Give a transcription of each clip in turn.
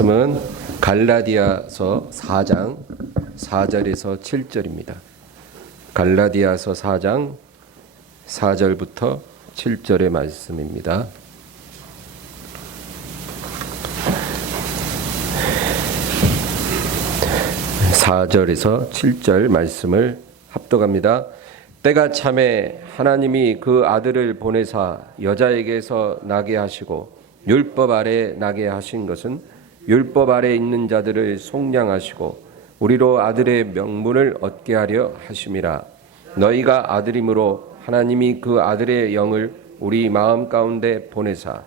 말씀은 갈라디아서 4장 4절에서 7절입니다. 갈라디아서 4장 4절부터 7절의 말씀입니다. (4절에서) (7절) 말씀을 합독합니다. 때가 참에 하나님이 그 아들을 보내사 여자에게서 나게 하시고 율법 아래 나게 하신 것은 율법 아래 있는 자들을 속량하시고 우리로 아들의 명분을 얻게 하려 하심이라. 너희가 아들이므로 하나님이 그 아들의 영을 우리 마음 가운데 보내사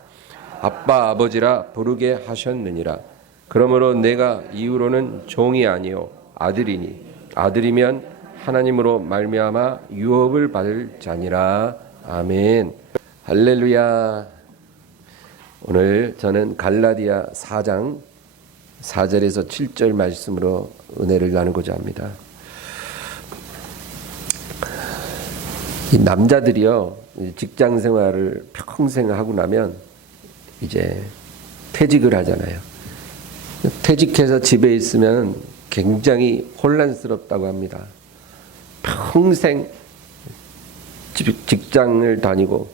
아빠 아버지라 부르게 하셨느니라. 그러므로 내가 이후로는 종이 아니요 아들이니 아들이면 하나님으로 말미암아 유업을 받을 자니라. 아멘. 할렐루야. 오늘 저는 갈라디아 4장 4절에서 7절 말씀으로 은혜를 나누고자 합니다. 이 남자들이요, 직장 생활을 평생 하고 나면 이제 퇴직을 하잖아요. 퇴직해서 집에 있으면 굉장히 혼란스럽다고 합니다. 평생 직장을 다니고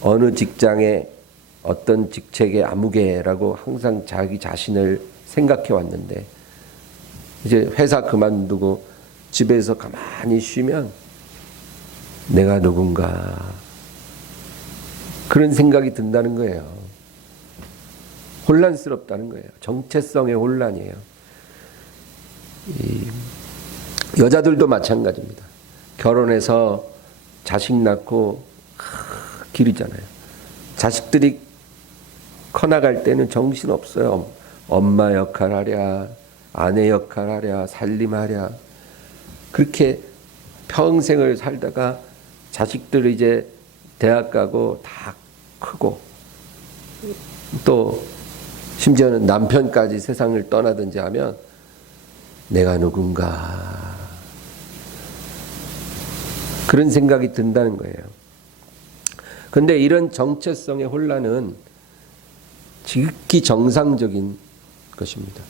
어느 직장에 어떤 직책의 아무개라고 항상 자기 자신을 생각해 왔는데 이제 회사 그만두고 집에서 가만히 쉬면 내가 누군가 그런 생각이 든다는 거예요. 혼란스럽다는 거예요. 정체성의 혼란이에요. 여자들도 마찬가지입니다. 결혼해서 자식 낳고 기르잖아요. 자식들이 커나갈 때는 정신없어요. 엄마 역할 하랴, 아내 역할 하랴, 살림하랴. 그렇게 평생을 살다가 자식들이 이제 대학 가고 다 크고 또 심지어는 남편까지 세상을 떠나든지 하면 내가 누군가 그런 생각이 든다는 거예요. 그런데 이런 정체성의 혼란은 지극히 정상적인 것입니다.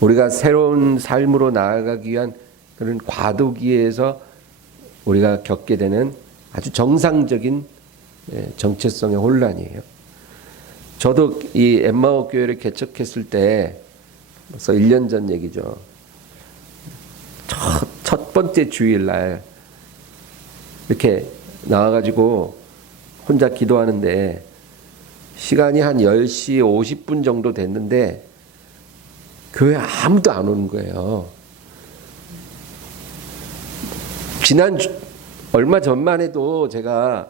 우리가 새로운 삶으로 나아가기 위한 그런 과도기에서 우리가 겪게 되는 아주 정상적인 정체성의 혼란이에요. 저도 이 엠마오 교회를 개척했을 때 벌써 1년 전 얘기죠. 첫 번째 주일날 이렇게 나와가지고 혼자 기도하는데 시간이 한 10시 50분 정도 됐는데 교회 아무도 안 오는 거예요. 얼마 전만 해도 제가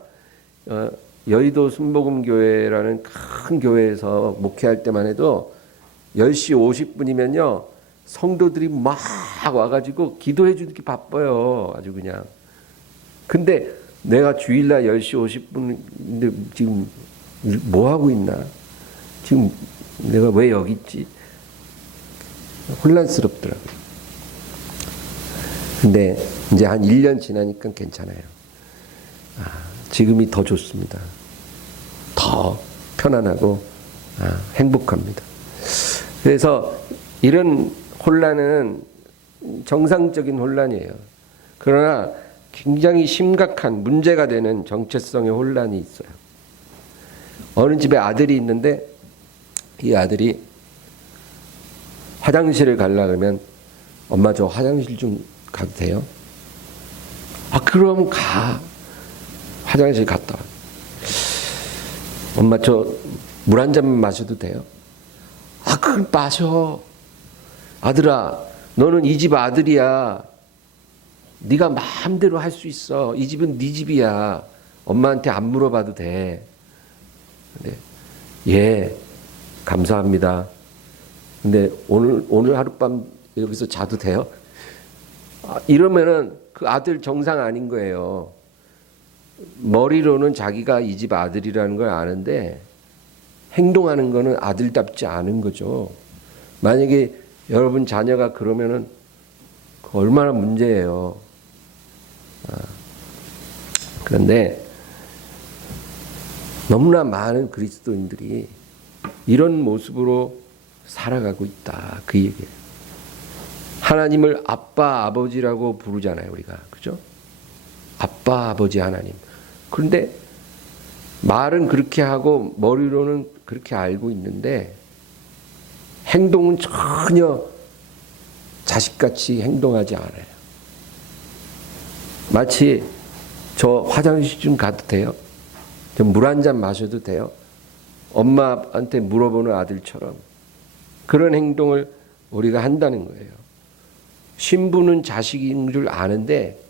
여의도 순복음교회라는 큰 교회에서 목회할 때만 해도 10시 50분이면요 성도들이 막 와가지고 기도해 주기 바빠요. 아주 그냥. 근데 내가 주일날 10시 50분인데 지금 뭐 하고 있나? 지금 내가 왜 여기 있지? 혼란스럽더라고요. 근데 이제 한 1년 지나니까 괜찮아요. 지금이 더 좋습니다. 더 편안하고 행복합니다. 그래서 이런 혼란은 정상적인 혼란이에요. 그러나 굉장히 심각한 문제가 되는 정체성의 혼란이 있어요. 어느 집에 아들이 있는데 이 아들이 화장실을 가려고 하면 엄마 저 화장실 좀 가도 돼요? 그럼 가. 화장실 갔다 와. 엄마 저 물 한 잔 마셔도 돼요? 그럼 마셔. 아들아 너는 이 집 아들이야. 네가 마음대로 할 수 있어. 이 집은 네 집이야. 엄마한테 안 물어봐도 돼. 근데 예 감사합니다. 근데 오늘 하룻밤 여기서 자도 돼요? 이러면은 그 아들 정상 아닌 거예요. 머리로는 자기가 이 집 아들이라는 걸 아는데 행동하는 거는 아들답지 않은 거죠. 만약에 여러분 자녀가 그러면은 얼마나 문제예요. 그런데 너무나 많은 그리스도인들이 이런 모습으로 살아가고 있다. 그 얘기예요. 하나님을 아빠, 아버지라고 부르잖아요, 우리가. 그죠? 아빠, 아버지 하나님. 그런데 말은 그렇게 하고 머리로는 그렇게 알고 있는데 행동은 전혀 자식같이 행동하지 않아요. 마치 저 화장실 좀 가도 돼요? 저 물 한 잔 마셔도 돼요? 엄마한테 물어보는 아들처럼 그런 행동을 우리가 한다는 거예요. 신부는 자식인 줄 아는데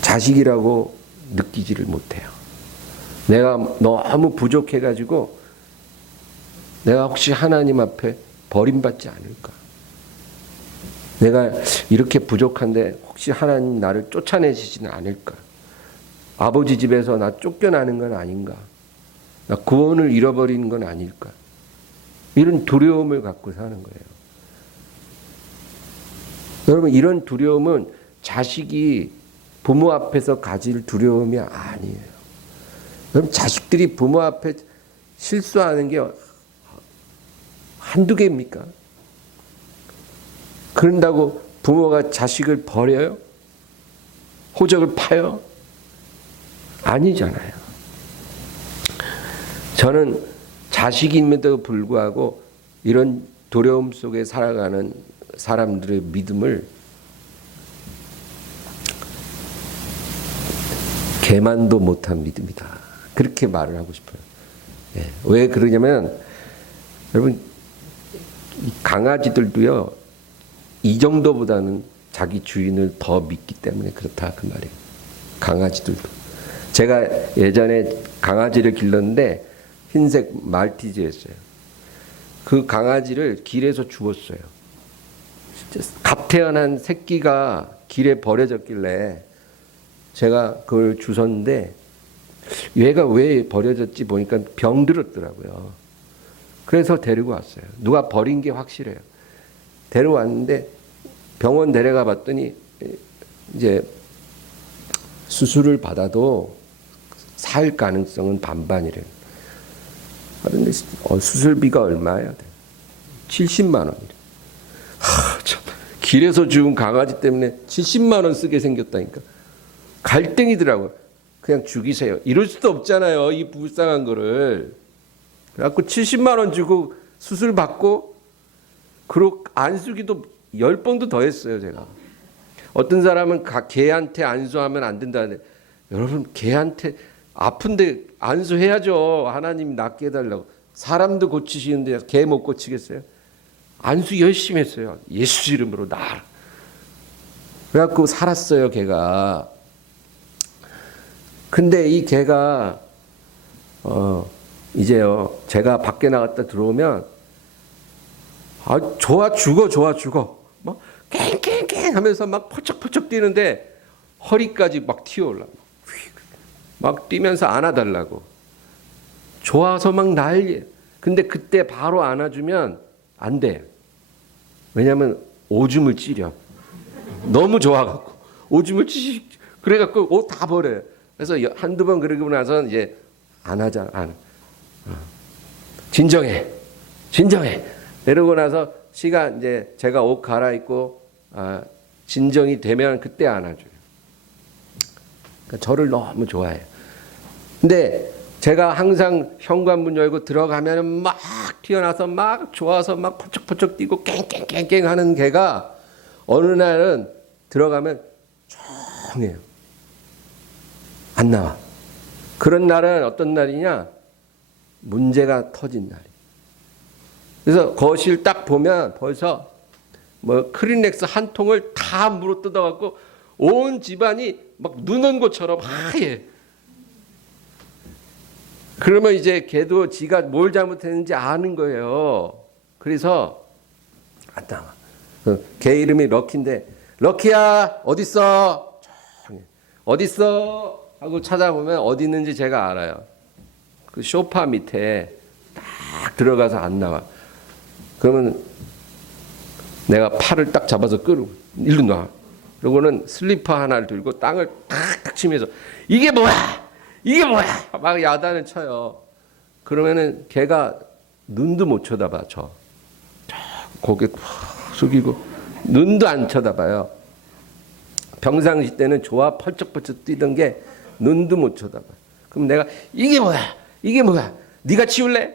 자식이라고 느끼지를 못해요. 내가 너무 부족해가지고 내가 혹시 하나님 앞에 버림받지 않을까? 내가 이렇게 부족한데 혹시 하나님 나를 쫓아내시지는 않을까? 아버지 집에서 나 쫓겨나는 건 아닌가? 나 구원을 잃어버리는 건 아닐까? 이런 두려움을 갖고 사는 거예요. 여러분, 이런 두려움은 자식이 부모 앞에서 가질 두려움이 아니에요. 여러분, 자식들이 부모 앞에 실수하는 게 한두 개입니까? 그런다고 부모가 자식을 버려요? 호적을 파요? 아니잖아요. 저는 자식임에도 불구하고 이런 두려움 속에 살아가는 사람들의 믿음을 개만도 못한 믿음이다. 그렇게 말을 하고 싶어요. 예. 왜 그러냐면 여러분, 강아지들도요, 이 정도보다는 자기 주인을 더 믿기 때문에 그렇다, 그 말이에요. 강아지들도. 제가 예전에 강아지를 길렀는데 흰색 말티즈였어요. 그 강아지를 길에서 주웠어요. 갓 태어난 새끼가 길에 버려졌길래 제가 그걸 주웠는데 얘가 왜 버려졌지 보니까 병들었더라고요. 그래서 데리고 왔어요. 누가 버린 게 확실해요. 데려왔는데 병원 데려가 봤더니 이제 수술을 받아도 살 가능성은 반반이래요. 그런데 수술비가 얼마야 돼? 70만 원이래. 참, 길에서 죽은 강아지 때문에 70만 원 쓰게 생겼다니까. 갈등이더라고요. 그냥 죽이세요. 이럴 수도 없잖아요. 이 불쌍한 거를. 그래갖고 70만 원 주고 수술 받고 그리고 안수기도 10번도 더 했어요, 제가. 어떤 사람은 개한테 안수하면 안 된다는데 여러분, 개한테 아픈데 안수해야죠. 하나님 낫게 해달라고. 사람도 고치시는데 개 못 고치겠어요? 안수 열심히 했어요. 예수 이름으로 나아라. 그래갖고 살았어요, 개가. 근데 이 개가 이제요, 제가 밖에 나갔다 들어오면 좋아 죽어 막 깽깽깽 하면서 막 퍼쩍퍼쩍 뛰는데 허리까지 막 튀어올라. 막 뛰면서 안아달라고. 좋아서 막 난리. 근데 그때 바로 안아주면 안 돼. 왜냐면 오줌을 찌려. 너무 좋아갖고 오줌을 찌. 그래갖고 옷 다 버려요. 그래서 한두 번 그러고 나서 이제 안 하자. 진정해. 이러고 나서 시간 이제 제가 옷 갈아입고 진정이 되면 그때 안아줘요. 그러니까 저를 너무 좋아해요. 근데 제가 항상 현관문 열고 들어가면 막 튀어나와서 막 좋아서 막 퍼쩍퍼쩍 뛰고 깽깽깽깽 하는 개가 어느 날은 들어가면 조용해요. 안 나와. 그런 날은 어떤 날이냐? 문제가 터진 날이에요. 그래서 거실 딱 보면 벌써 뭐 크리넥스 한 통을 다 물어뜯어갖고 온 집안이 막 눈온 것처럼 하얘. 그러면 이제 걔도 지가 뭘 잘못했는지 아는 거예요. 그래서 안 나와. 걔 이름이 럭키인데, 럭키야 어딨어? 어딨어? 하고 찾아보면 어디 있는지 제가 알아요. 그 소파 밑에 딱 들어가서 안 나와. 그러면 내가 팔을 딱 잡아서 끌고 일로 놔. 그러고는 슬리퍼 하나를 들고 땅을 탁탁 치면서 이게 뭐야? 막 야단을 쳐요. 그러면은 걔가 눈도 못 쳐다봐. 고개 푹 숙이고 눈도 안 쳐다봐요. 평상시 때는 좋아 펄쩍펄쩍 뛰던 게 눈도 못 쳐다봐. 그럼 내가 이게 뭐야? 이게 뭐야? 네가 치울래?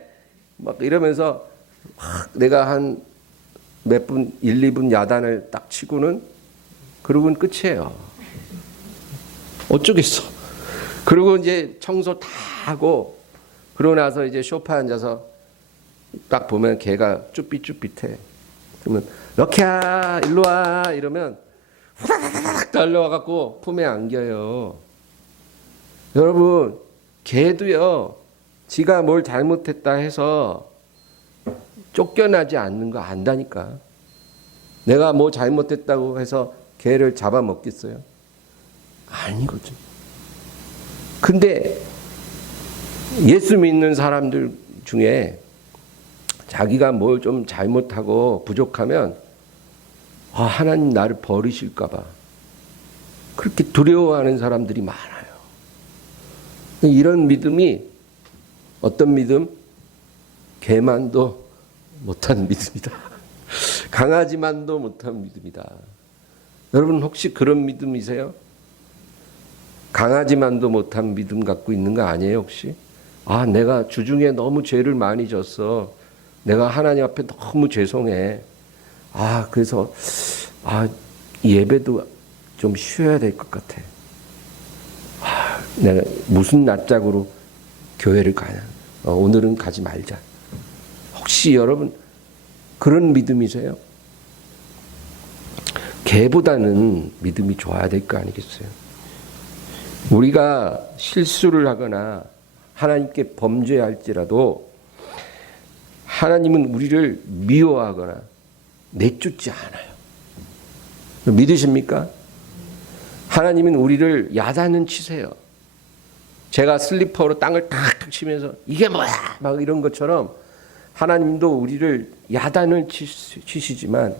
막 이러면서 막 내가 한 몇 분, 1, 2분 야단을 딱 치고는 그러고는 끝이에요. 어쩌겠어. 그리고 이제 청소 다 하고 그러고 나서 이제 소파에 앉아서 딱 보면 걔가 쭈삣쭈삣해. 그러면 럭키야 일로 와 이러면 후다다닥 달려와 갖고 품에 안겨요. 여러분 걔도요 지가 뭘 잘못했다 해서 쫓겨나지 않는 거 안다니까. 내가 뭐 잘못했다고 해서 걔를 잡아먹겠어요? 아니거든. 근데 예수 믿는 사람들 중에 자기가 뭘 좀 잘못하고 부족하면 하나님 나를 버리실까 봐 그렇게 두려워하는 사람들이 많아요. 이런 믿음이 어떤 믿음? 개만도 못한 믿음이다. 강아지만도 못한 믿음이다. 여러분 혹시 그런 믿음이세요? 강아지만도 못한 믿음 갖고 있는 거 아니에요 혹시? 내가 주중에 너무 죄를 많이 졌어. 내가 하나님 앞에 너무 죄송해. 그래서 예배도 좀 쉬어야 될 것 같아. 내가 무슨 낯짝으로 교회를 가냐. 오늘은 가지 말자. 혹시 여러분 그런 믿음이세요? 개보다는 믿음이 좋아야 될 거 아니겠어요? 우리가 실수를 하거나 하나님께 범죄할지라도 하나님은 우리를 미워하거나 내쫓지 않아요. 믿으십니까? 하나님은 우리를 야단은 치세요. 제가 슬리퍼로 땅을 탁탁 치면서 이게 뭐야 막 이런 것처럼 하나님도 우리를 야단을 치시지만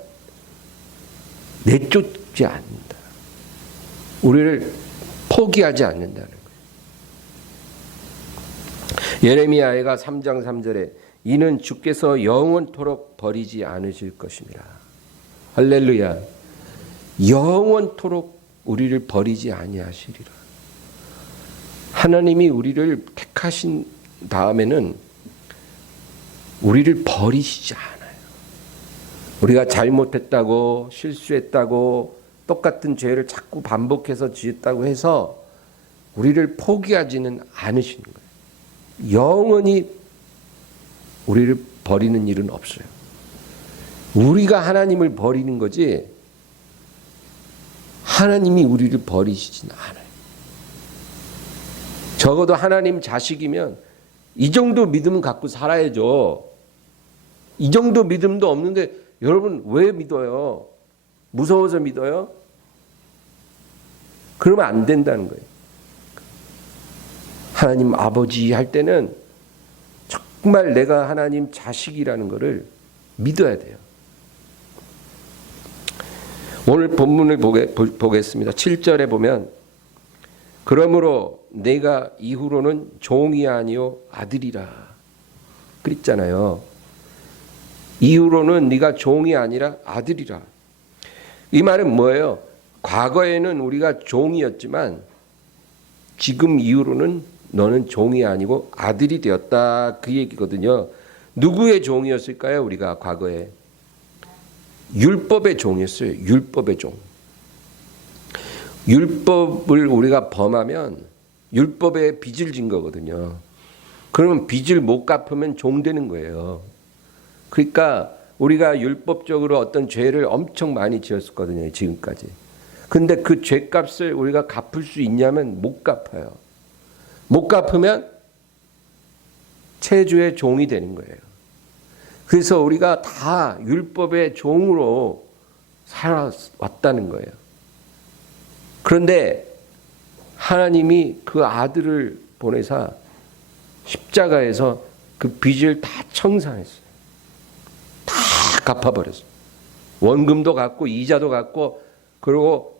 내쫓지 않는다. 우리를 포기하지 않는다는 거예요. 예레미야가 3장 3절에 이는 주께서 영원토록 버리지 않으실 것입니다. 할렐루야. 영원토록 우리를 버리지 아니하시리라. 하나님이 우리를 택하신 다음에는 우리를 버리시지 않아요. 우리가 잘못했다고 실수했다고 똑같은 죄를 자꾸 반복해서 지었다고 해서 우리를 포기하지는 않으시는 거예요. 영원히 우리를 버리는 일은 없어요. 우리가 하나님을 버리는 거지 하나님이 우리를 버리시진 않아요. 적어도 하나님 자식이면 이 정도 믿음 갖고 살아야죠. 이 정도 믿음도 없는데 여러분 왜 믿어요? 무서워서 믿어요? 그러면 안 된다는 거예요. 하나님 아버지 할 때는 정말 내가 하나님 자식이라는 것을 믿어야 돼요. 오늘 본문을 보겠습니다. 7절에 보면 그러므로 내가 이후로는 종이 아니요 아들이라 그랬잖아요. 이후로는 네가 종이 아니라 아들이라. 이 말은 뭐예요? 과거에는 우리가 종이었지만 지금 이후로는 너는 종이 아니고 아들이 되었다 그 얘기거든요. 누구의 종이었을까요? 우리가 과거에 율법의 종이었어요. 율법의 종. 율법을 우리가 범하면 율법에 빚을 진 거거든요. 그러면 빚을 못 갚으면 종 되는 거예요. 그러니까 우리가 율법적으로 어떤 죄를 엄청 많이 지었었거든요. 지금까지. 근데 그 죄값을 우리가 갚을 수 있냐면 못 갚아요. 못 갚으면 체주의 종이 되는 거예요. 그래서 우리가 다 율법의 종으로 살아왔다는 거예요. 그런데 하나님이 그 아들을 보내사 십자가에서 그 빚을 다 청산했어요. 다 갚아버렸어요. 원금도 갚고 이자도 갚고 그리고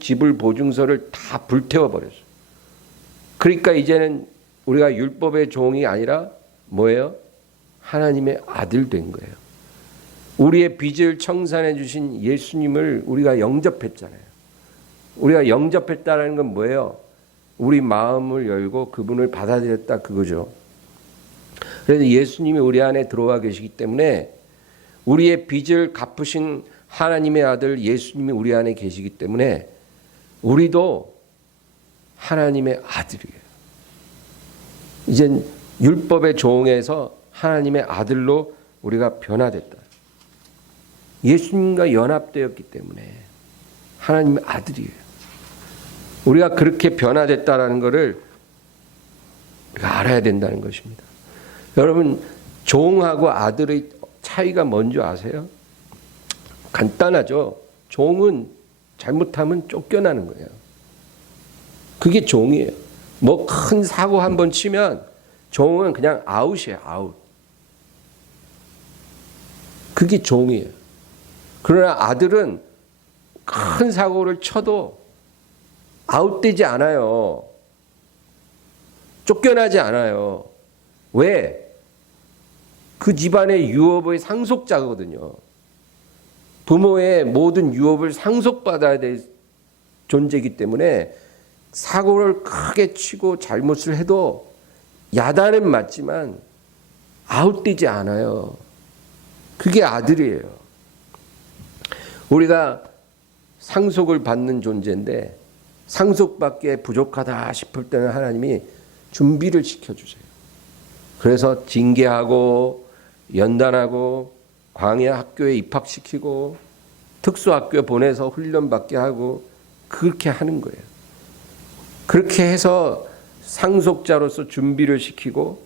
지불 보증서를 다 불태워버렸어요. 그러니까 이제는 우리가 율법의 종이 아니라 뭐예요? 하나님의 아들 된 거예요. 우리의 빚을 청산해 주신 예수님을 우리가 영접했잖아요. 우리가 영접했다는 건 뭐예요? 우리 마음을 열고 그분을 받아들였다 그거죠. 그래서 예수님이 우리 안에 들어와 계시기 때문에 우리의 빚을 갚으신 하나님의 아들 예수님이 우리 안에 계시기 때문에 우리도 하나님의 아들이에요. 이젠 율법의 종에서 하나님의 아들로 우리가 변화됐다. 예수님과 연합되었기 때문에 하나님의 아들이에요. 우리가 그렇게 변화됐다라는 것을 우리가 알아야 된다는 것입니다. 여러분, 종하고 아들의 차이가 뭔지 아세요? 간단하죠. 종은 잘못하면 쫓겨나는 거예요. 그게 종이에요. 뭐 큰 사고 한번 치면 종은 그냥 아웃이에요. 아웃. 그게 종이에요. 그러나 아들은 큰 사고를 쳐도 아웃되지 않아요. 쫓겨나지 않아요. 왜? 그 집안의 유업의 상속자거든요. 부모의 모든 유업을 상속받아야 될 존재이기 때문에 사고를 크게 치고 잘못을 해도 야단은 맞지만 아웃되지 않아요. 그게 아들이에요. 우리가 상속을 받는 존재인데 상속받기에 부족하다 싶을 때는 하나님이 준비를 시켜주세요. 그래서 징계하고 연단하고 광야 학교에 입학시키고 특수학교에 보내서 훈련받게 하고 그렇게 하는 거예요. 그렇게 해서 상속자로서 준비를 시키고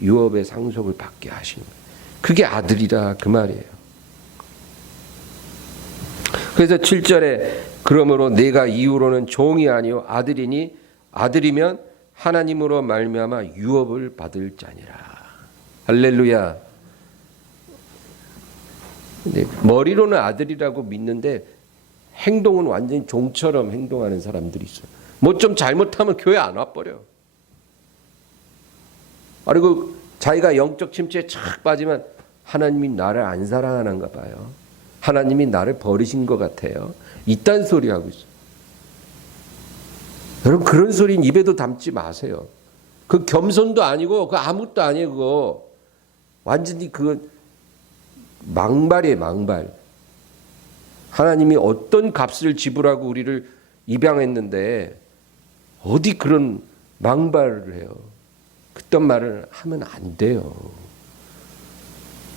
유업의 상속을 받게 하시는 거예요. 그게 아들이라 그 말이에요. 그래서 7절에 그러므로 내가 이후로는 종이 아니요 아들이니 아들이면 하나님으로 말미암아 유업을 받을 자니라. 할렐루야. 근데 머리로는 아들이라고 믿는데 행동은 완전히 종처럼 행동하는 사람들이 있어요. 뭐 좀 잘못하면 교회 안 와버려. 그리고 자기가 영적 침체에 착 빠지면 하나님이 나를 안 사랑하는가 봐요. 하나님이 나를 버리신 것 같아요. 이딴 소리 하고 있어요. 여러분 그런 소리는 입에도 담지 마세요. 그 겸손도 아니고 그 아무것도 아니에요. 그거 완전히 그 망발이에요. 망발. 하나님이 어떤 값을 지불하고 우리를 입양했는데 어디 그런 망발을 해요. 그딴 말을 하면 안 돼요.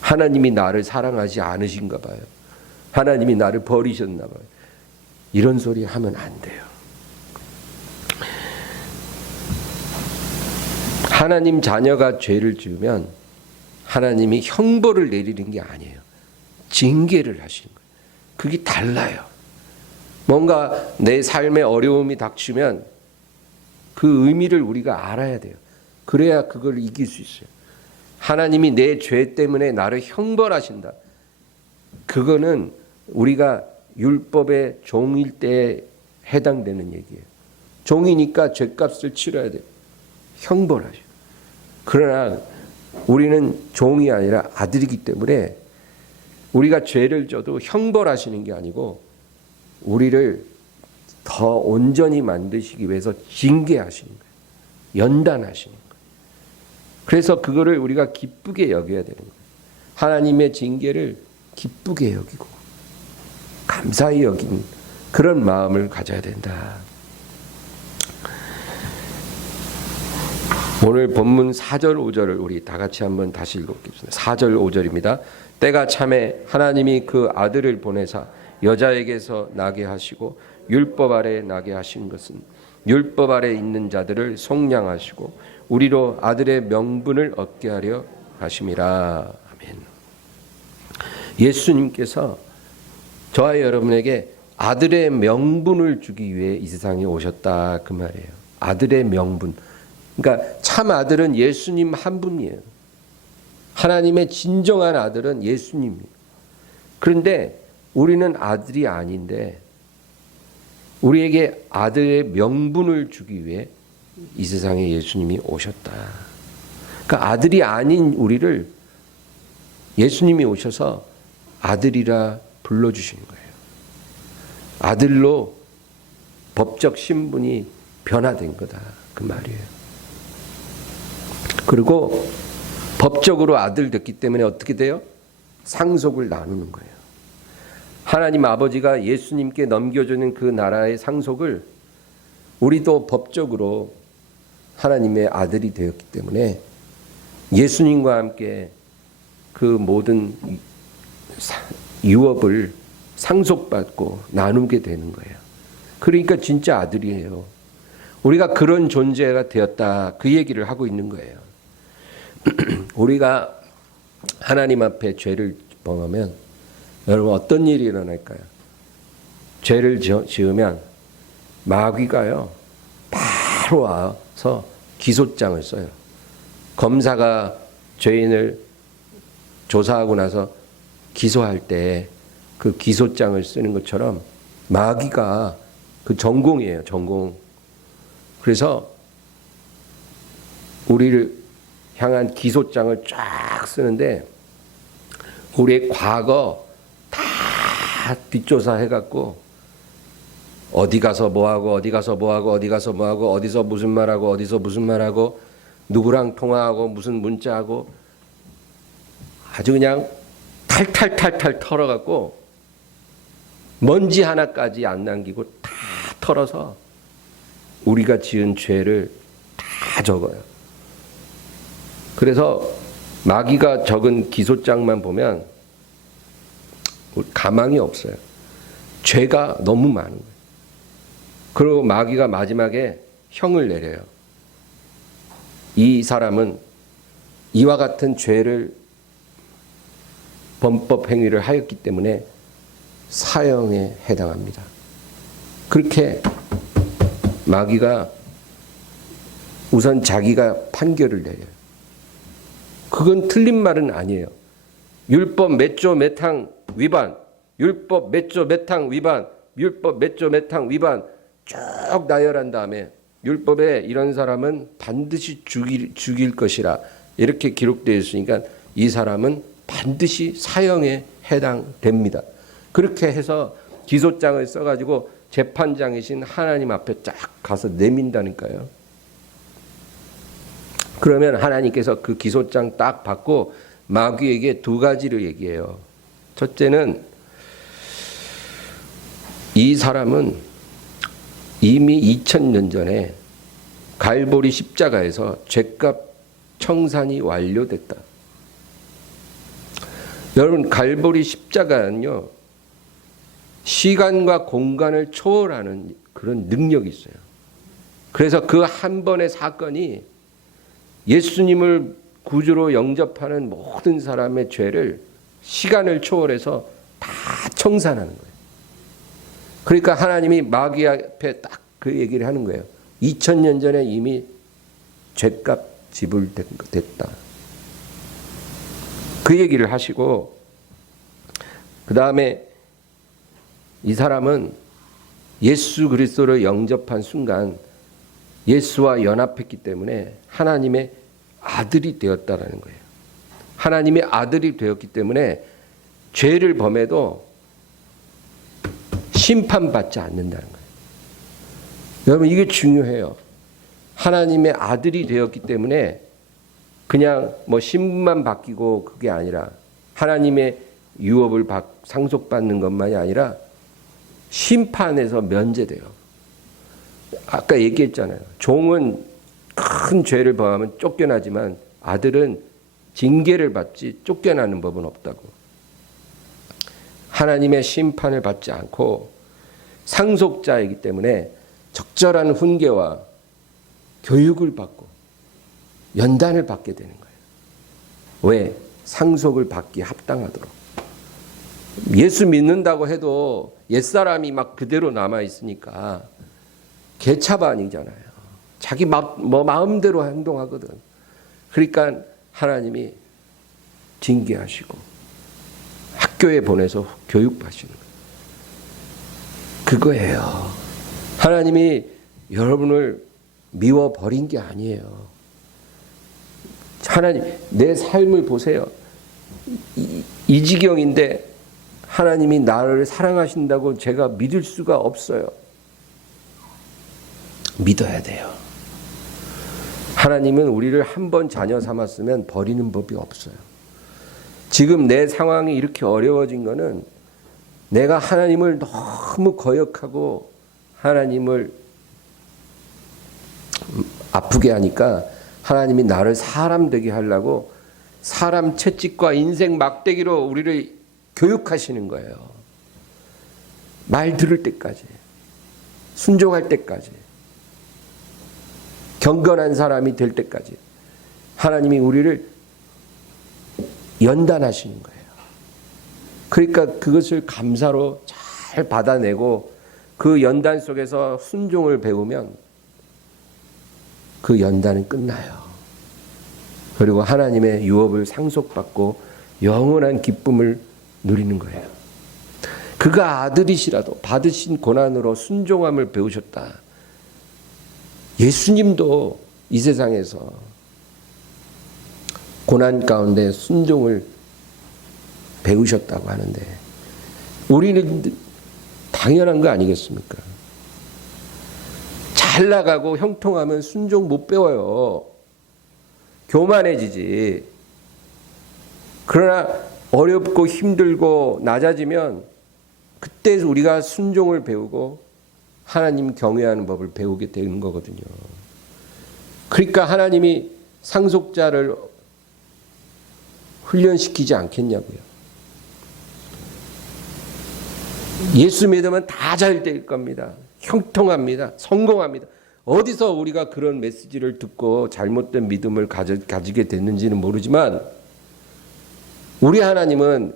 하나님이 나를 사랑하지 않으신가 봐요. 하나님이 나를 버리셨나 봐요. 이런 소리 하면 안 돼요. 하나님 자녀가 죄를 지으면 하나님이 형벌을 내리는 게 아니에요. 징계를 하시는 거예요. 그게 달라요. 뭔가 내 삶에 어려움이 닥치면 그 의미를 우리가 알아야 돼요. 그래야 그걸 이길 수 있어요. 하나님이 내 죄 때문에 나를 형벌하신다. 그거는 우리가 율법의 종일 때에 해당되는 얘기예요. 종이니까 죄값을 치러야 돼요. 형벌하셔. 그러나 우리는 종이 아니라 아들이기 때문에 우리가 죄를 져도 형벌하시는 게 아니고 우리를 더 온전히 만드시기 위해서 징계하시는 거예요. 연단하시는 거예요. 그래서 그거를 우리가 기쁘게 여겨야 되는 거예요. 하나님의 징계를 기쁘게 여기고 감사히 여긴 그런 마음을 가져야 된다. 오늘 본문 4절 5절을 우리 다 같이 한번 다시 읽어보겠습니다. 4절 5절입니다. 때가 참에 하나님이 그 아들을 보내사 여자에게서 나게 하시고 율법 아래 나게 하신 것은 율법 아래 있는 자들을 속량하시고 우리로 아들의 명분을 얻게 하려 하심이라. 아멘. 예수님께서 저와 여러분에게 아들의 명분을 주기 위해 이 세상에 오셨다 그 말이에요. 아들의 명분. 그러니까 참 아들은 예수님 한 분이에요. 하나님의 진정한 아들은 예수님이에요. 그런데 우리는 아들이 아닌데 우리에게 아들의 명분을 주기 위해 이 세상에 예수님이 오셨다. 그러니까 아들이 아닌 우리를 예수님이 오셔서 아들이라 불러주시는 거예요. 아들로 법적 신분이 변화된 거다. 그 말이에요. 그리고 법적으로 아들 됐기 때문에 어떻게 돼요? 상속을 나누는 거예요. 하나님 아버지가 예수님께 넘겨주는 그 나라의 상속을 우리도 법적으로 하나님의 아들이 되었기 때문에 예수님과 함께 그 모든 유업을 상속받고 나누게 되는 거예요. 그러니까 진짜 아들이에요. 우리가 그런 존재가 되었다. 그 얘기를 하고 있는 거예요. 우리가 하나님 앞에 죄를 범하면 여러분 어떤 일이 일어날까요? 죄를 지으면 마귀가요 바로 와서 기소장을 써요. 검사가 죄인을 조사하고 나서 기소할 때 그 기소장을 쓰는 것처럼 마귀가 그 전공이에요. 전공. 그래서 우리를 향한 기소장을 쫙 쓰는데 우리의 과거 다 뒷조사해갖고 어디 가서 뭐하고 어디 가서 뭐하고 어디 가서 뭐하고 어디서 무슨 말하고 어디서 무슨 말하고 누구랑 통화하고 무슨 문자하고 아주 그냥 탈탈탈탈 털어갖고 먼지 하나까지 안 남기고 다 털어서 우리가 지은 죄를 다 적어요. 그래서 마귀가 적은 기소장만 보면 가망이 없어요. 죄가 너무 많은 거예요. 그리고 마귀가 마지막에 형을 내려요. 이 사람은 이와 같은 죄를 범법 행위를 하였기 때문에 사형에 해당합니다. 그렇게 마귀가 우선 자기가 판결을 내려요. 그건 틀린 말은 아니에요. 율법 몇 조 몇 항 위반, 율법 몇 조 몇 항 위반, 율법 몇 조 몇 항 위반 쭉 나열한 다음에 율법에 이런 사람은 반드시 죽일 것이라 이렇게 기록되어 있으니까 이 사람은 반드시 사형에 해당됩니다. 그렇게 해서 기소장을 써가지고 재판장이신 하나님 앞에 쫙 가서 내민다니까요. 그러면 하나님께서 그 기소장 딱 받고 마귀에게 두 가지를 얘기해요. 첫째는 이 사람은 이미 2000년 전에 갈보리 십자가에서 죄값 청산이 완료됐다. 여러분 갈보리 십자가는요. 시간과 공간을 초월하는 그런 능력이 있어요. 그래서 그 한 번의 사건이 예수님을 구주로 영접하는 모든 사람의 죄를 시간을 초월해서 다 청산하는 거예요. 그러니까 하나님이 마귀 앞에 딱 그 얘기를 하는 거예요. 2000년 전에 이미 죄값 지불됐다. 그 얘기를 하시고 그 다음에 이 사람은 예수 그리스도를 영접한 순간 예수와 연합했기 때문에 하나님의 아들이 되었다라는 거예요. 하나님의 아들이 되었기 때문에 죄를 범해도 심판받지 않는다는 거예요. 여러분 이게 중요해요. 하나님의 아들이 되었기 때문에 그냥 뭐 신분만 바뀌고 그게 아니라 하나님의 유업을 상속받는 것만이 아니라 심판에서 면제돼요. 아까 얘기했잖아요. 종은 큰 죄를 범하면 쫓겨나지만 아들은 징계를 받지 쫓겨나는 법은 없다고. 하나님의 심판을 받지 않고 상속자이기 때문에 적절한 훈계와 교육을 받고 연단을 받게 되는 거예요. 왜? 상속을 받기 합당하도록. 예수 믿는다고 해도 옛사람이 막 그대로 남아있으니까 개차반이잖아요. 자기 마음대로 행동하거든. 그러니까 하나님이 징계하시고 학교에 보내서 교육받으시는 거예요. 그거예요. 하나님이 여러분을 미워버린 게 아니에요. 하나님, 내 삶을 보세요. 이 지경인데 하나님이 나를 사랑하신다고 제가 믿을 수가 없어요. 믿어야 돼요. 하나님은 우리를 한 번 자녀 삼았으면 버리는 법이 없어요. 지금 내 상황이 이렇게 어려워진 거는 내가 하나님을 너무 거역하고 하나님을 아프게 하니까 하나님이 나를 사람 되게 하려고 사람 채찍과 인생 막대기로 우리를 교육하시는 거예요. 말 들을 때까지, 순종할 때까지, 경건한 사람이 될 때까지 하나님이 우리를 연단하시는 거예요. 그러니까 그것을 감사로 잘 받아내고 그 연단 속에서 순종을 배우면 그 연단은 끝나요. 그리고 하나님의 유업을 상속받고 영원한 기쁨을 누리는 거예요. 그가 아들이시라도 받으신 고난으로 순종함을 배우셨다. 예수님도 이 세상에서 고난 가운데 순종을 배우셨다고 하는데 우리는 당연한 거 아니겠습니까? 잘 나가고 형통하면 순종 못 배워요. 교만해지지. 그러나 어렵고 힘들고 낮아지면 그때 우리가 순종을 배우고 하나님 경외하는 법을 배우게 되는 거거든요. 그러니까 하나님이 상속자를 훈련시키지 않겠냐고요. 예수 믿으면 다 잘 될 겁니다. 형통합니다. 성공합니다. 어디서 우리가 그런 메시지를 듣고 잘못된 믿음을 가지게 됐는지는 모르지만 우리 하나님은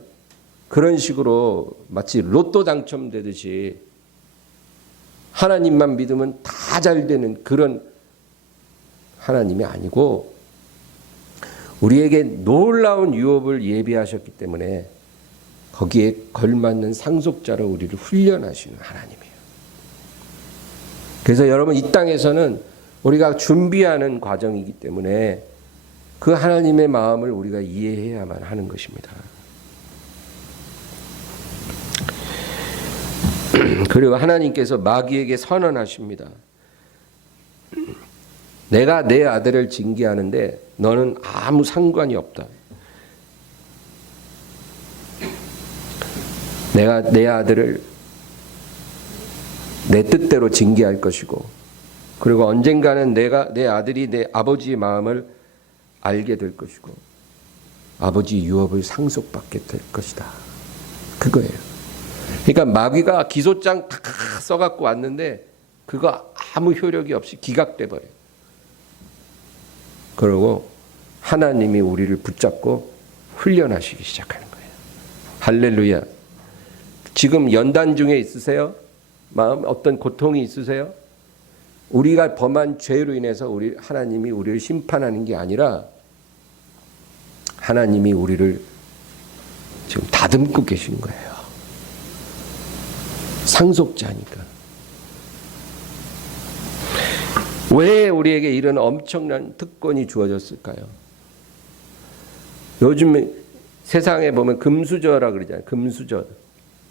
그런 식으로 마치 로또 당첨되듯이 하나님만 믿으면 다 잘 되는 그런 하나님이 아니고 우리에게 놀라운 유업을 예비하셨기 때문에 거기에 걸맞는 상속자로 우리를 훈련하시는 하나님이에요. 그래서 여러분 이 땅에서는 우리가 준비하는 과정이기 때문에 그 하나님의 마음을 우리가 이해해야만 하는 것입니다. 그리고 하나님께서 마귀에게 선언하십니다. 내가 내 아들을 징계하는데 너는 아무 상관이 없다. 내가 내 아들을 내 뜻대로 징계할 것이고 그리고 언젠가는 내 아들이 내 아버지의 마음을 알게 될 것이고 아버지 유업을 상속받게 될 것이다. 그거예요. 그러니까 마귀가 기소장 다 써갖고 왔는데 그거 아무 효력이 없이 기각돼 버려요. 그리고 하나님이 우리를 붙잡고 훈련하시기 시작하는 거예요. 할렐루야. 지금 연단 중에 있으세요? 마음 어떤 고통이 있으세요? 우리가 범한 죄로 인해서 하나님이 우리를 심판하는 게 아니라 하나님이 우리를 지금 다듬고 계신 거예요. 상속자니까. 왜 우리에게 이런 엄청난 특권이 주어졌을까요? 요즘 세상에 보면 금수저라 그러잖아요. 금수저.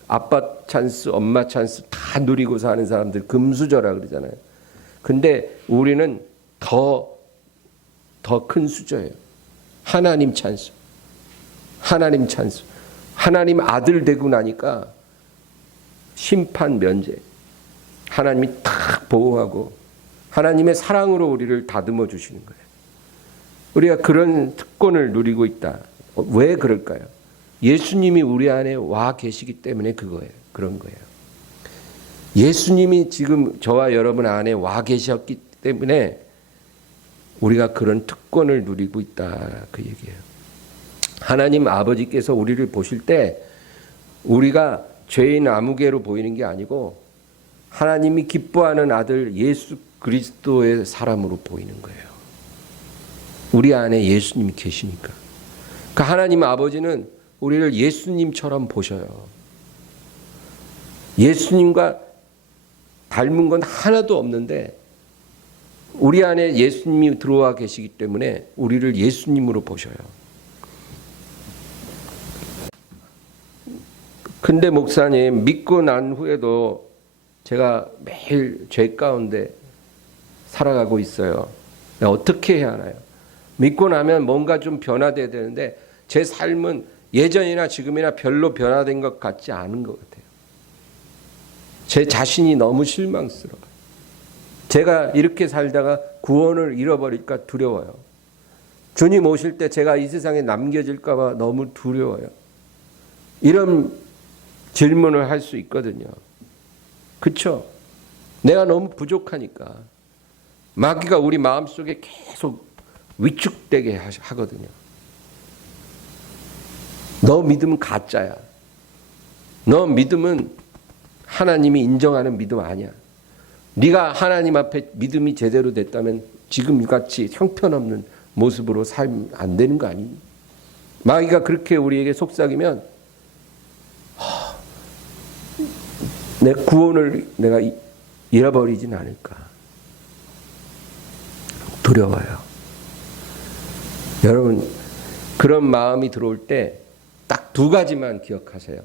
아빠 찬스, 엄마 찬스 다 누리고 사는 사람들 금수저라 그러잖아요. 근데 우리는 더 큰 수저예요. 하나님 찬스. 하나님 찬스. 하나님 아들 되고 나니까 심판 면제. 하나님이 탁 보호하고 하나님의 사랑으로 우리를 다듬어 주시는 거예요. 우리가 그런 특권을 누리고 있다. 왜 그럴까요? 예수님이 우리 안에 와 계시기 때문에 그런 거예요. 예수님이 지금 저와 여러분 안에 와 계셨기 때문에 우리가 그런 특권을 누리고 있다. 그 얘기예요. 하나님 아버지께서 우리를 보실 때 우리가 죄인 아무개로 보이는 게 아니고 하나님이 기뻐하는 아들 예수 그리스도의 사람으로 보이는 거예요. 우리 안에 예수님이 계시니까. 그러니까 하나님 아버지는 우리를 예수님처럼 보셔요. 예수님과 닮은 건 하나도 없는데 우리 안에 예수님이 들어와 계시기 때문에 우리를 예수님으로 보셔요. 근데 목사님, 믿고 난 후에도 제가 매일 죄 가운데 살아가고 있어요. 어떻게 해야 하나요? 믿고 나면 뭔가 좀 변화돼야 되는데 제 삶은 예전이나 지금이나 별로 변화된 것 같지 않은 것 같아요. 제 자신이 너무 실망스러워요. 제가 이렇게 살다가 구원을 잃어버릴까 두려워요. 주님 오실 때 제가 이 세상에 남겨질까 봐 너무 두려워요. 이런 질문을 할 수 있거든요. 그렇죠? 내가 너무 부족하니까. 마귀가 우리 마음속에 계속 위축되게 하거든요. 너 믿음은 가짜야. 너 믿음은 하나님이 인정하는 믿음 아니야. 네가 하나님 앞에 믿음이 제대로 됐다면 지금같이 형편없는 모습으로 살면 안 되는 거 아니니? 마귀가 그렇게 우리에게 속삭이면 내 구원을 내가 잃어버리진 않을까 두려워요. 여러분, 그런 마음이 들어올 때 딱 두 가지만 기억하세요.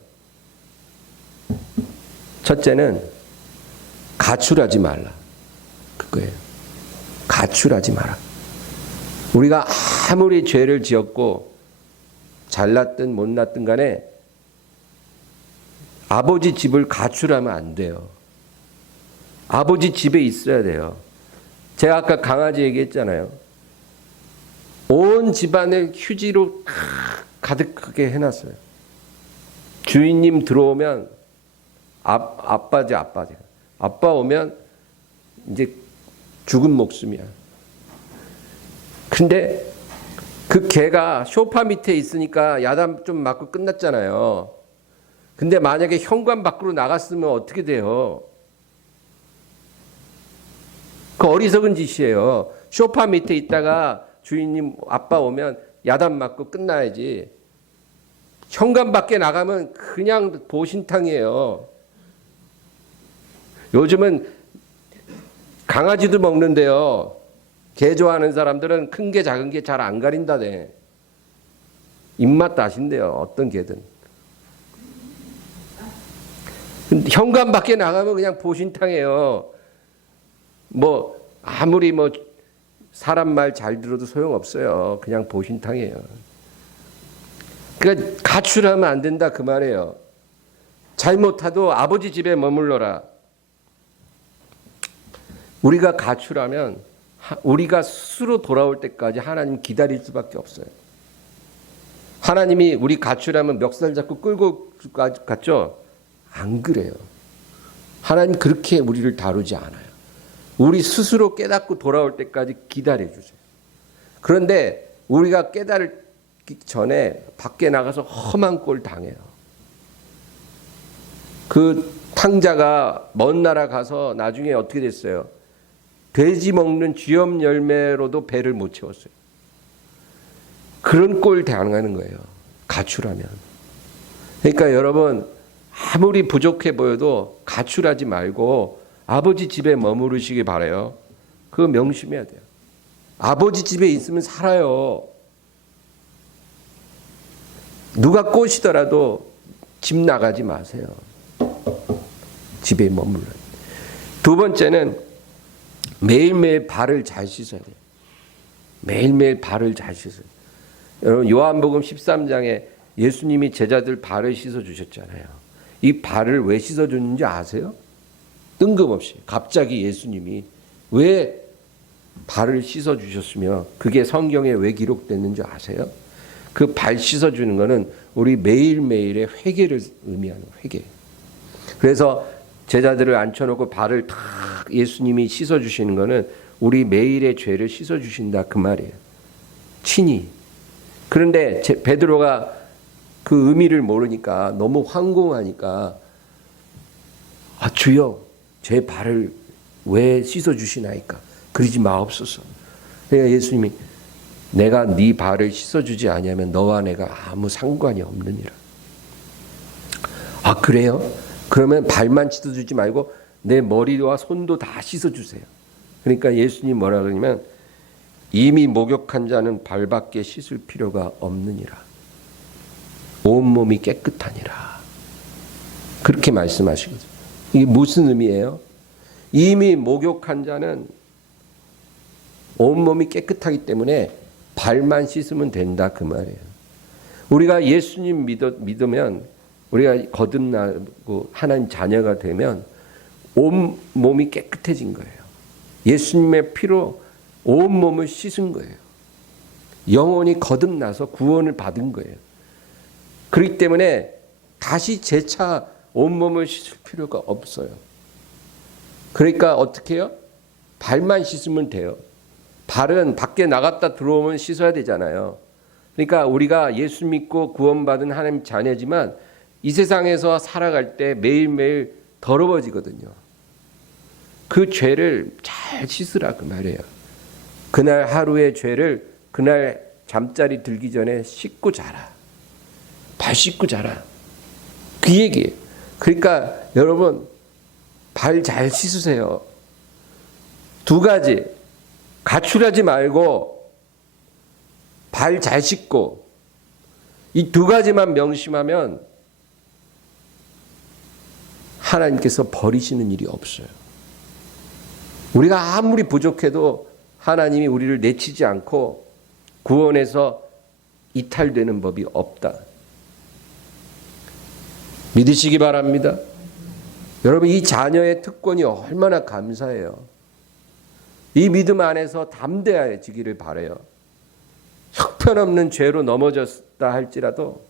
첫째는 가출하지 말라. 그거예요. 가출하지 마라. 우리가 아무리 죄를 지었고 잘났든 못났든 간에 아버지 집을 가출하면 안 돼요. 아버지 집에 있어야 돼요. 제가 아까 강아지 얘기했잖아요. 온 집안을 휴지로 가득하게 해놨어요. 주인님 들어오면 아빠지. 아빠 오면 이제 죽은 목숨이야. 근데 그 개가 소파 밑에 있으니까 야단 좀 맞고 끝났잖아요. 근데 만약에 현관 밖으로 나갔으면 어떻게 돼요? 그 어리석은 짓이에요. 소파 밑에 있다가 주인님 아빠 오면 야단 맞고 끝나야지. 현관 밖에 나가면 그냥 보신탕이에요. 요즘은 강아지도 먹는데요. 개 좋아하는 사람들은 큰 게 작은 게 잘 안 가린다네. 입맛 다신대요. 어떤 개든. 현관 밖에 나가면 그냥 보신탕이에요. 뭐 아무리 뭐 사람 말 잘 들어도 소용없어요. 그냥 보신탕이에요. 그러니까 가출하면 안 된다 그 말이에요. 잘못하도 아버지 집에 머물러라. 우리가 가출하면 우리가 스스로 돌아올 때까지 하나님 기다릴 수밖에 없어요. 하나님이 우리 가출하면 멱살 잡고 끌고 갔죠? 안 그래요. 하나님 그렇게 우리를 다루지 않아요. 우리 스스로 깨닫고 돌아올 때까지 기다려주세요. 그런데 우리가 깨달기 전에 밖에 나가서 험한 꼴 당해요. 그 탕자가 먼 나라 가서 나중에 어떻게 됐어요? 돼지 먹는 쥐염 열매로도 배를 못 채웠어요. 그런 꼴 당하는 거예요. 가출하면. 그러니까 여러분, 아무리 부족해 보여도 가출하지 말고 아버지 집에 머무르시기 바라요. 그거 명심해야 돼요. 아버지 집에 있으면 살아요. 누가 꼬시더라도 집 나가지 마세요. 집에 머물러요. 두 번째는 매일매일 발을 잘 씻어야 돼요. 매일매일 발을 잘 씻어요. 여러분, 요한복음 13장에 예수님이 제자들 발을 씻어주셨잖아요. 이 발을 왜 씻어줬는지 아세요? 뜬금없이 갑자기 예수님이 왜 발을 씻어주셨으며 그게 성경에 왜 기록됐는지 아세요? 그 발 씻어주는 거는 우리 매일매일의 회개를 의미하는 회개. 그래서 제자들을 앉혀놓고 발을 탁 예수님이 씻어주시는 거는 우리 매일의 죄를 씻어주신다 그 말이에요. 친히. 그런데 베드로가 그 의미를 모르니까 너무 황공하니까 주여 제 발을 왜 씻어주시나이까 그러지 마옵소서. 그러니까 예수님이 내가 네 발을 씻어주지 아니하면 너와 내가 아무 상관이 없느니라. 그래요? 그러면 발만 씻어주지 말고 내 머리와 손도 다 씻어주세요. 그러니까 예수님 뭐라 그러냐면 이미 목욕한 자는 발밖에 씻을 필요가 없느니라. 온몸이 깨끗하니라. 그렇게 말씀하시거든요. 이게 무슨 의미예요? 이미 목욕한 자는 온몸이 깨끗하기 때문에 발만 씻으면 된다 그 말이에요. 우리가 예수님 믿으면 우리가 거듭나고 하나님 자녀가 되면 온몸이 깨끗해진 거예요. 예수님의 피로 온몸을 씻은 거예요. 영혼이 거듭나서 구원을 받은 거예요. 그렇기 때문에 다시 재차 온몸을 씻을 필요가 없어요. 그러니까 어떻게 해요? 발만 씻으면 돼요. 발은 밖에 나갔다 들어오면 씻어야 되잖아요. 그러니까 우리가 예수 믿고 구원받은 하나님 자녀지만 이 세상에서 살아갈 때 매일매일 더러워지거든요. 그 죄를 잘 씻으라 그 말이에요. 그날 하루의 죄를 그날 잠자리 들기 전에 씻고 자라. 발 씻고 자라. 그 얘기예요. 그러니까 여러분 발 잘 씻으세요. 두 가지. 가출하지 말고 발 잘 씻고 이 두 가지만 명심하면 하나님께서 버리시는 일이 없어요. 우리가 아무리 부족해도 하나님이 우리를 내치지 않고 구원해서 이탈되는 법이 없다. 믿으시기 바랍니다. 여러분 이 자녀의 특권이 얼마나 감사해요. 이 믿음 안에서 담대해지기를 바라요. 형편없는 죄로 넘어졌다 할지라도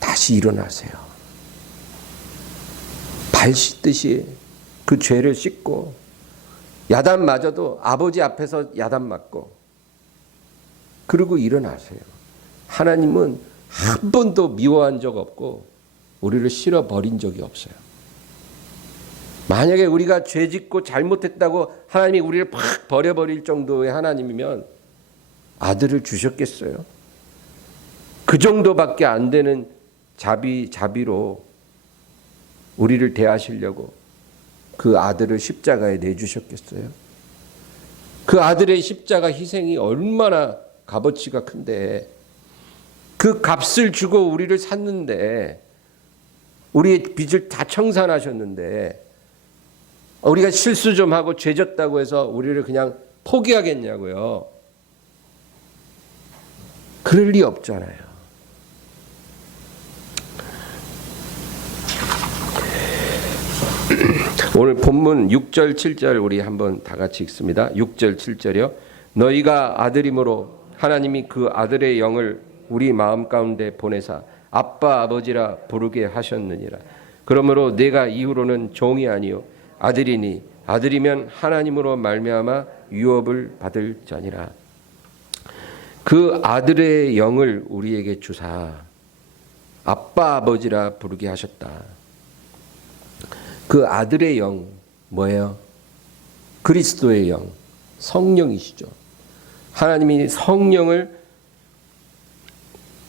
다시 일어나세요. 발 씻듯이 그 죄를 씻고 야단 맞아도 아버지 앞에서 야단 맞고 그러고 일어나세요. 하나님은 한 번도 미워한 적 없고 우리를 싫어버린 적이 없어요. 만약에 우리가 죄 짓고 잘못했다고 하나님이 우리를 팍 버려버릴 정도의 하나님이면 아들을 주셨겠어요? 그 정도밖에 안 되는 자비로 우리를 대하시려고 그 아들을 십자가에 내주셨겠어요? 그 아들의 십자가 희생이 얼마나 값어치가 큰데 그 값을 주고 우리를 샀는데 우리의 빚을 다 청산하셨는데 우리가 실수 좀 하고 죄졌다고 해서 우리를 그냥 포기하겠냐고요. 그럴 리 없잖아요. 오늘 본문 6절 7절 우리 한번 다 같이 읽습니다. 6절 7절이요. 너희가 아들이므로 하나님이 그 아들의 영을 우리 마음 가운데 보내사 아빠 아버지라 부르게 하셨느니라. 그러므로 내가 이후로는 종이 아니요 아들이니 아들이면 하나님으로 말미암아 유업을 받을 자니라. 그 아들의 영을 우리에게 주사 아빠 아버지라 부르게 하셨다. 그 아들의 영 뭐예요? 그리스도의 영, 성령이시죠. 하나님이 성령을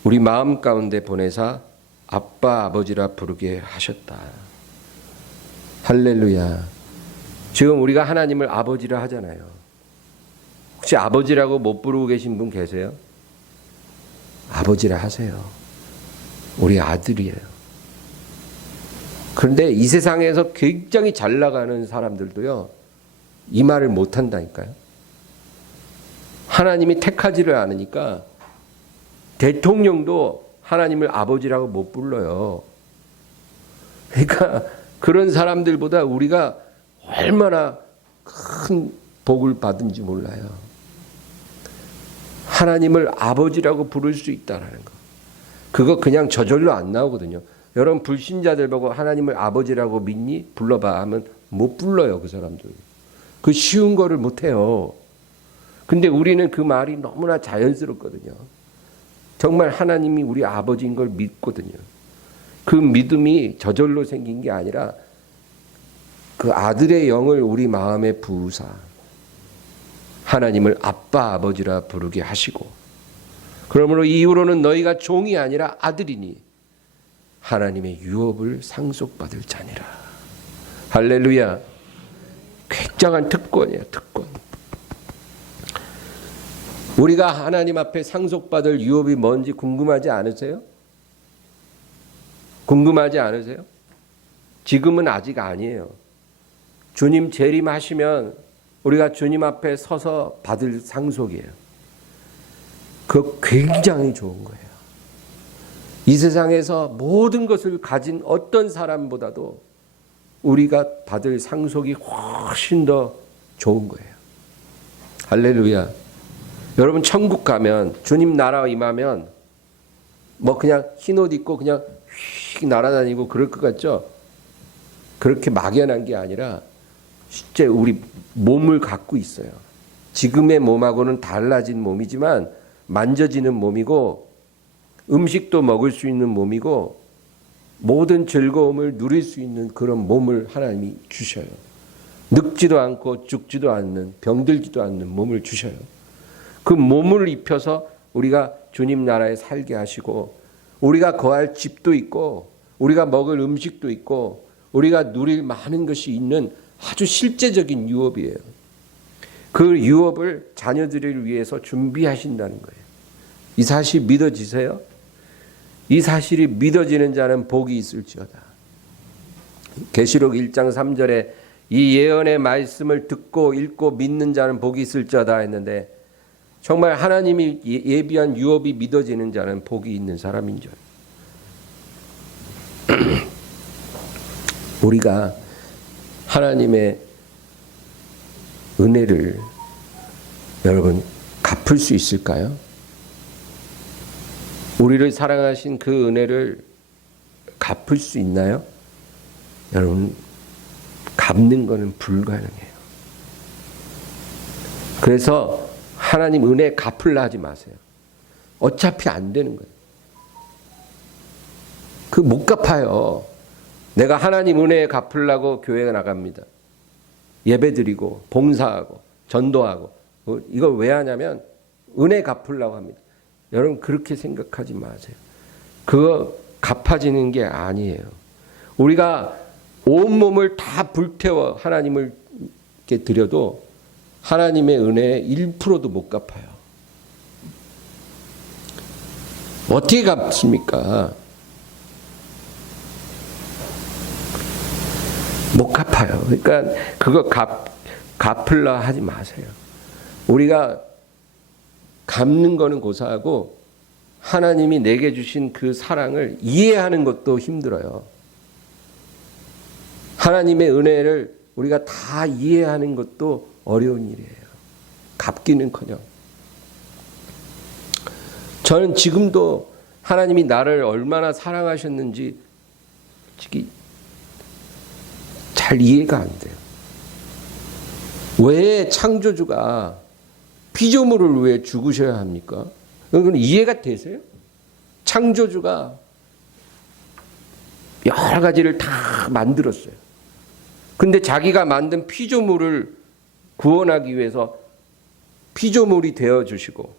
우리 마음 가운데 보내사 아빠 아버지라 부르게 하셨다. 할렐루야. 지금 우리가 하나님을 아버지라 하잖아요. 혹시 아버지라고 못 부르고 계신 분 계세요? 아버지라 하세요. 우리 아들이에요. 그런데 이 세상에서 굉장히 잘 나가는 사람들도요, 이 말을 못 한다니까요. 하나님이 택하지를 않으니까 대통령도 하나님을 아버지라고 못 불러요. 그러니까 그런 사람들보다 우리가 얼마나 큰 복을 받은지 몰라요. 하나님을 아버지라고 부를 수 있다는 거. 그거 그냥 저절로 안 나오거든요. 여러분 불신자들 보고 하나님을 아버지라고 믿니? 불러봐 하면 못 불러요. 그 사람들. 그 쉬운 거를 못해요. 근데 우리는 그 말이 너무나 자연스럽거든요. 정말 하나님이 우리 아버지인 걸 믿거든요. 그 믿음이 저절로 생긴 게 아니라 그 아들의 영을 우리 마음에 부으사 하나님을 아빠 아버지라 부르게 하시고 그러므로 이후로는 너희가 종이 아니라 아들이니 하나님의 유업을 상속받을 자니라. 할렐루야. 굉장한 특권이에요. 특권. 우리가 하나님 앞에 상속받을 유업이 뭔지 궁금하지 않으세요? 궁금하지 않으세요? 지금은 아직 아니에요. 주님 재림하시면 우리가 주님 앞에 서서 받을 상속이에요. 그거 굉장히 좋은 거예요. 이 세상에서 모든 것을 가진 어떤 사람보다도 우리가 받을 상속이 훨씬 더 좋은 거예요. 할렐루야. 여러분 천국 가면 주님 나라 임하면 뭐 그냥 흰옷 입고 그냥 휙 날아다니고 그럴 것 같죠? 그렇게 막연한 게 아니라 실제 우리 몸을 갖고 있어요. 지금의 몸하고는 달라진 몸이지만 만져지는 몸이고 음식도 먹을 수 있는 몸이고 모든 즐거움을 누릴 수 있는 그런 몸을 하나님이 주셔요. 늙지도 않고 죽지도 않는 병들지도 않는 몸을 주셔요. 그 몸을 입혀서 우리가 주님 나라에 살게 하시고 우리가 거할 집도 있고 우리가 먹을 음식도 있고 우리가 누릴 많은 것이 있는 아주 실제적인 유업이에요. 그 유업을 자녀들을 위해서 준비하신다는 거예요. 이 사실 믿어지세요? 이 사실이 믿어지는 자는 복이 있을지어다. 계시록 1장 3절에 이 예언의 말씀을 듣고 읽고 믿는 자는 복이 있을지어다 했는데 정말 하나님이 예비한 유업이 믿어지는 자는 복이 있는 사람인 줄. 우리가 하나님의 은혜를 여러분 갚을 수 있을까요? 우리를 사랑하신 그 은혜를 갚을 수 있나요? 여러분 갚는 것은 불가능해요. 그래서 하나님 은혜 갚으려 하지 마세요. 어차피 안 되는 거예요. 그 못 갚아요. 내가 하나님 은혜에 갚으려고 교회에 나갑니다. 예배드리고 봉사하고 전도하고 이걸 왜 하냐면 은혜 갚으려고 합니다. 여러분 그렇게 생각하지 마세요. 그거 갚아지는 게 아니에요. 우리가 온몸을 다 불태워 하나님을 드려도 하나님의 은혜에 1%도 못 갚아요. 어떻게 갚습니까? 못 갚아요. 그러니까 그거 갚으려 하지 마세요. 우리가 갚는 거는 고사하고 하나님이 내게 주신 그 사랑을 이해하는 것도 힘들어요. 하나님의 은혜를 우리가 다 이해하는 것도 어려운 일이에요. 갚기는커녕. 저는 지금도 하나님이 나를 얼마나 사랑하셨는지 솔직히 잘 이해가 안 돼요. 왜 창조주가 피조물을 왜 죽으셔야 합니까? 그건 이해가 되세요? 창조주가 여러 가지를 다 만들었어요. 근데 자기가 만든 피조물을 구원하기 위해서 피조물이 되어주시고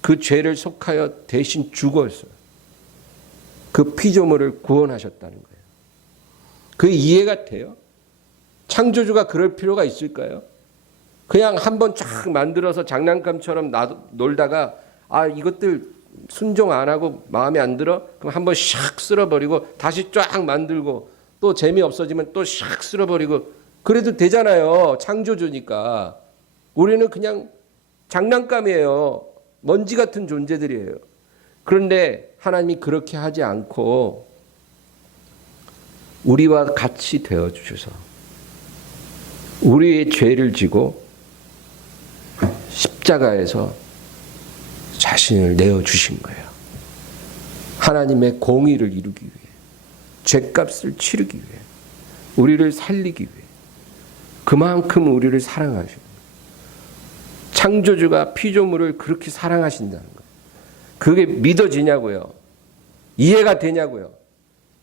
그 죄를 속하여 대신 죽었어요. 그 피조물을 구원하셨다는 거예요. 그게 이해가 돼요? 창조주가 그럴 필요가 있을까요? 그냥 한번 쫙 만들어서 장난감처럼 놀다가 이것들 순종 안 하고 마음에 안 들어? 그럼 한번 샥 쓸어버리고 다시 쫙 만들고 또 재미없어지면 또 샥 쓸어버리고 그래도 되잖아요. 창조주니까. 우리는 그냥 장난감이에요. 먼지 같은 존재들이에요. 그런데 하나님이 그렇게 하지 않고 우리와 같이 되어주셔서 우리의 죄를 지고 십자가에서 자신을 내어주신 거예요. 하나님의 공의를 이루기 위해, 죄값을 치르기 위해, 우리를 살리기 위해, 그만큼 우리를 사랑하시고 창조주가 피조물을 그렇게 사랑하신다는 거예요. 그게 믿어지냐고요? 이해가 되냐고요?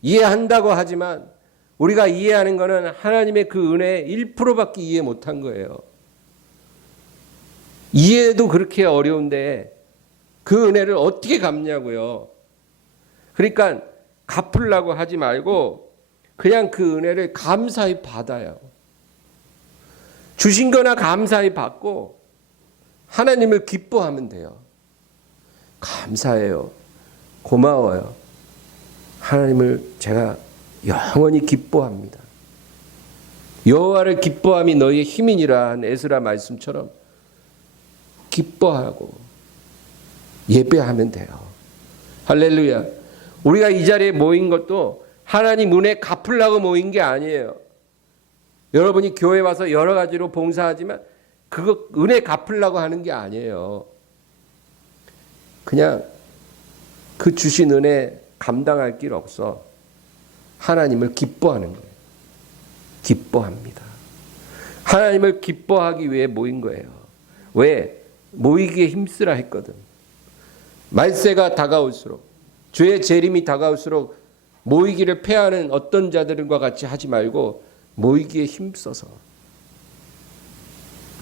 이해한다고 하지만 우리가 이해하는 것은 하나님의 그 은혜의 1%밖에 이해 못한 거예요. 이해도 그렇게 어려운데 그 은혜를 어떻게 갚냐고요? 그러니까 갚으려고 하지 말고 그냥 그 은혜를 감사히 받아요. 주신 거나 감사히 받고 하나님을 기뻐하면 돼요. 감사해요. 고마워요. 하나님을 제가 영원히 기뻐합니다. 여호와를 기뻐함이 너희의 힘이니라 한 에스라 말씀처럼 기뻐하고 예배하면 돼요. 할렐루야. 우리가 이 자리에 모인 것도 하나님 은혜 갚으려고 모인 게 아니에요. 여러분이 교회 와서 여러 가지로 봉사하지만 그거 은혜 갚으려고 하는 게 아니에요. 그냥 그 주신 은혜 감당할 길 없어. 하나님을 기뻐하는 거예요. 기뻐합니다. 하나님을 기뻐하기 위해 모인 거예요. 왜? 모이기에 힘쓰라 했거든. 말세가 다가올수록, 죄의 재림이 다가올수록 모이기를 패하는 어떤 자들과 같이 하지 말고 모이기에 힘써서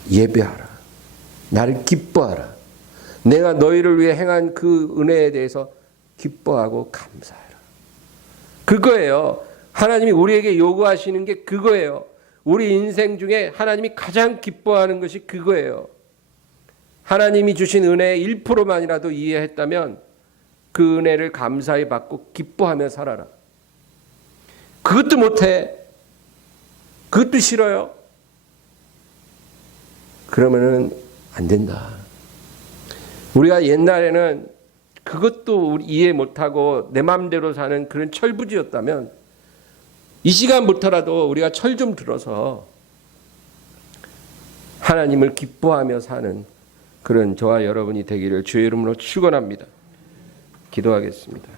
예배하라. 나를 기뻐하라. 내가 너희를 위해 행한 그 은혜에 대해서 기뻐하고 감사해라. 그거예요. 하나님이 우리에게 요구하시는 게 그거예요. 우리 인생 중에 하나님이 가장 기뻐하는 것이 그거예요. 하나님이 주신 은혜의 1%만이라도 이해했다면 그 은혜를 감사히 받고 기뻐하며 살아라. 그것도 못해. 그것도 싫어요. 그러면은 안 된다. 우리가 옛날에는 그것도 이해 못하고 내 마음대로 사는 그런 철부지였다면 이 시간부터라도 우리가 철 좀 들어서 하나님을 기뻐하며 사는 그런 저와 여러분이 되기를 주의 이름으로 축원합니다. 기도하겠습니다.